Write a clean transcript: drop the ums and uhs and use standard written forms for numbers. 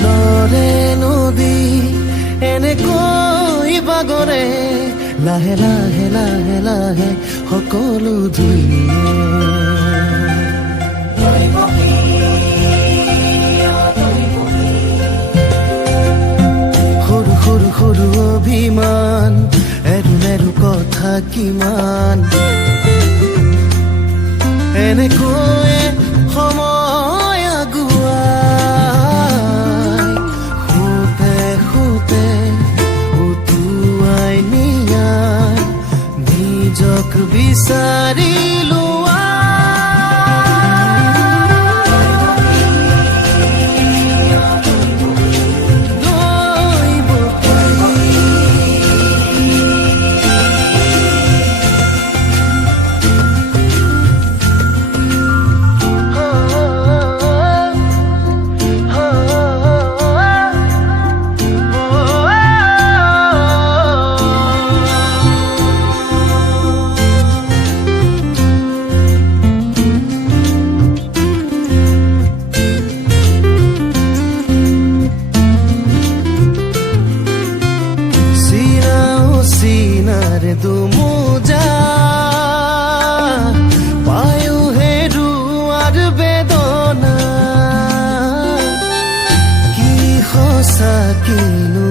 জীৱনৰে নদী এনেকৈ বাগৰে লাহে লাহে লাহে লাহে সকলো ধুইয়ে সৰু সৰু সৰু অভিমান এৰু এৰু কথা কিমান এনেকৈ সময় আগুৱাই শুতে শুতে উটুৱাই নিয়াই নিজক বিচাৰি লোৱা সিনাৰে দুমুজা পায়ু হেৰু আৰ বেদনা কি সঁচা কিনো